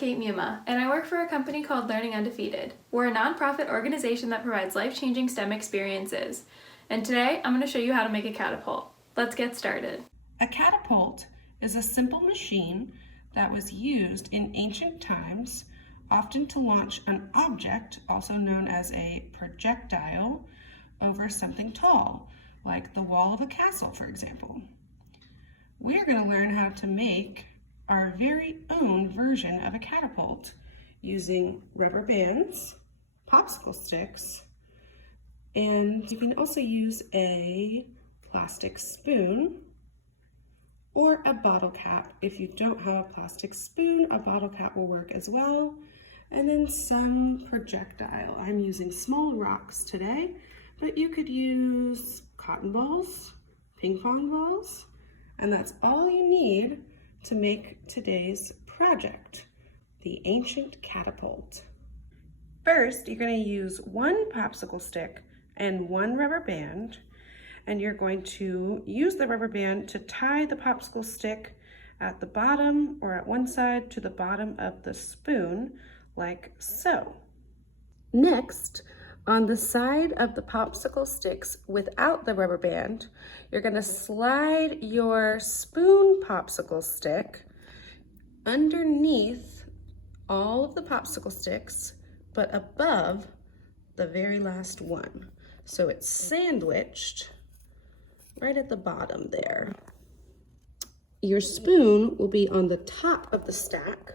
Kate Muma, and I work for a company called Learning Undefeated. We're a nonprofit organization that provides life-changing STEM experiences. And today, I'm going to show you how to make a catapult. Let's get started. A catapult is a simple machine that was used in ancient times, often to launch an object, also known as a projectile, over something tall, like the wall of a castle, for example. We're going to learn how to make our very own version of a catapult using rubber bands, popsicle sticks, and you can also use a plastic spoon or a bottle cap. If you don't have a plastic spoon, a bottle cap will work as well. And then some projectile. I'm using small rocks today, but you could use cotton balls, ping pong balls, and that's all you need to make today's project, the ancient catapult. First, you're going to use one popsicle stick and one rubber band, and you're going to use the rubber band to tie the popsicle stick at the bottom or at one side to the bottom of the spoon, like so. Next, on the side of the popsicle sticks without the rubber band, you're going to slide your spoon popsicle stick underneath all of the popsicle sticks, but above the very last one. So it's sandwiched right at the bottom there. Your spoon will be on the top of the stack,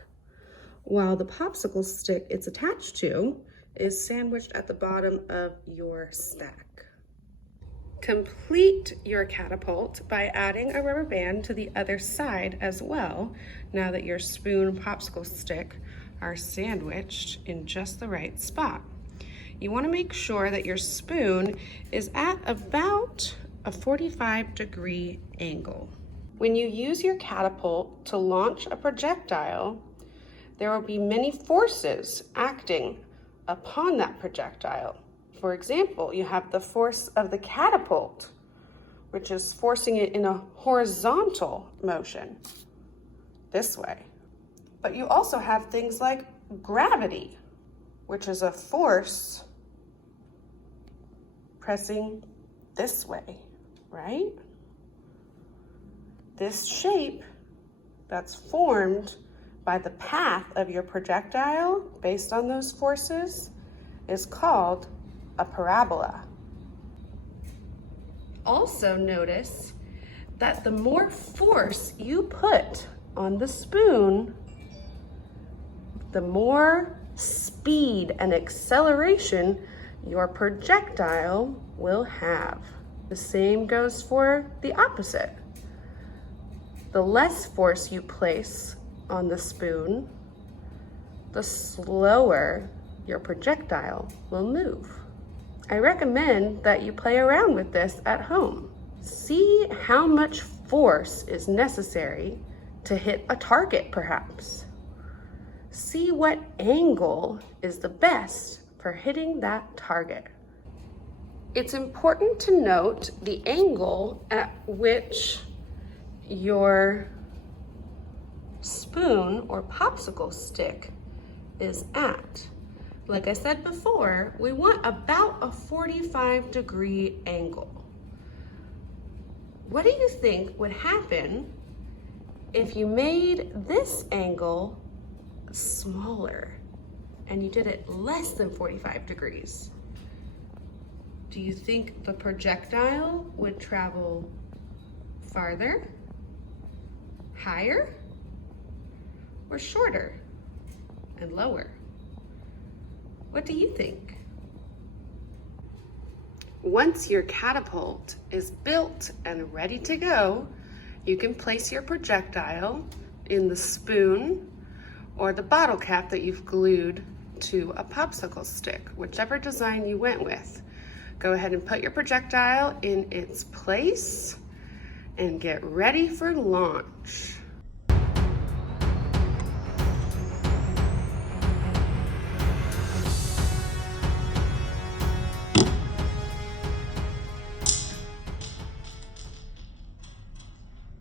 while the popsicle stick it's attached to is sandwiched at the bottom of your stack. Complete your catapult by adding a rubber band to the other side as well, now that your spoon popsicle stick are sandwiched in just the right spot. You want to make sure that your spoon is at about a 45-degree angle. When you use your catapult to launch a projectile, there will be many forces acting upon that projectile. For example, you have the force of the catapult, which is forcing it in a horizontal motion, this way. But you also have things like gravity, which is a force pressing this way, right? This shape that's formed by the path of your projectile based on those forces is called a parabola. Also notice that the more force you put on the spoon, the more speed and acceleration your projectile will have. The same goes for the opposite. The less force you place on the spoon, the slower your projectile will move. I recommend that you play around with this at home. See how much force is necessary to hit a target, perhaps. See what angle is the best for hitting that target. It's important to note the angle at which your spoon or popsicle stick is at. Like I said before, we want about a 45-degree angle. What do you think would happen if you made this angle smaller and you did it less than 45 degrees? Do you think the projectile would travel farther, higher, or shorter and lower? What do you think? Once your catapult is built and ready to go, you can place your projectile in the spoon or the bottle cap that you've glued to a popsicle stick, whichever design you went with. Go ahead and put your projectile in its place and get ready for launch.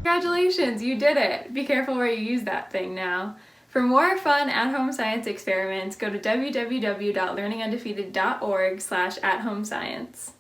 Congratulations, you did it! Be careful where you use that thing now. For more fun at-home science experiments, go to www.learningundefeated.org/at-home science.